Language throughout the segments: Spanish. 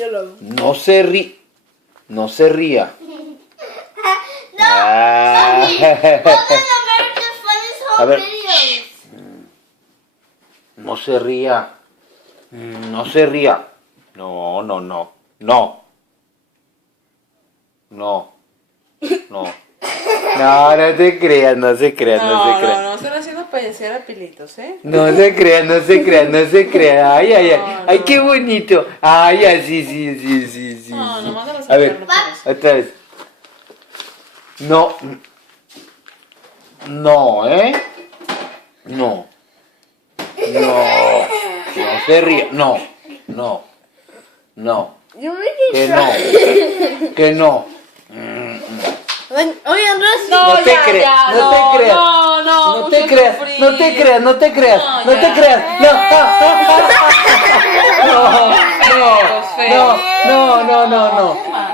Yo lo hago. No se ría. No se ría. No, Mommy, what is America's Funniest A Home ver. Videos? No se ría. No se ría. No, no, no. No. No. No. No, no te creas, no se creas, no se creas. No, están haciendo payasear a pilitos, ¿eh? No se crea, no se crea, no se crea. Ay, ay, ay. No, Ay, no. qué bonito. Ay, así, sí, sí, sí, sí. No, sí. no, mándalos A ver, sacarlo por eso. otra vez. No. No, ¿eh? No. No. No se ríe. No. No. No. You make Que it no. Que no. Oye, Andrés. No te ya, creas, ya, no te creas. No, No ¿por te qué creas, sufrir? no te creas, no te creas, No, no te ya. creas. No, no, no, no, no,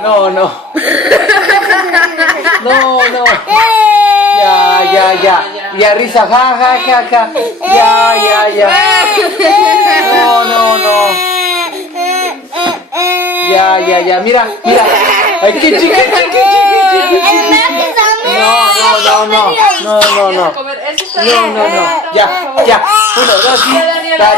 no, no. No, no. Ya, risa, ja, ja, ja, ja. Ya. No, no, no. Ya, mira. Ay, qué chiqui. No. A comer, eso está No. bien. Ya. 1, 2, 3. Ya, Daniela.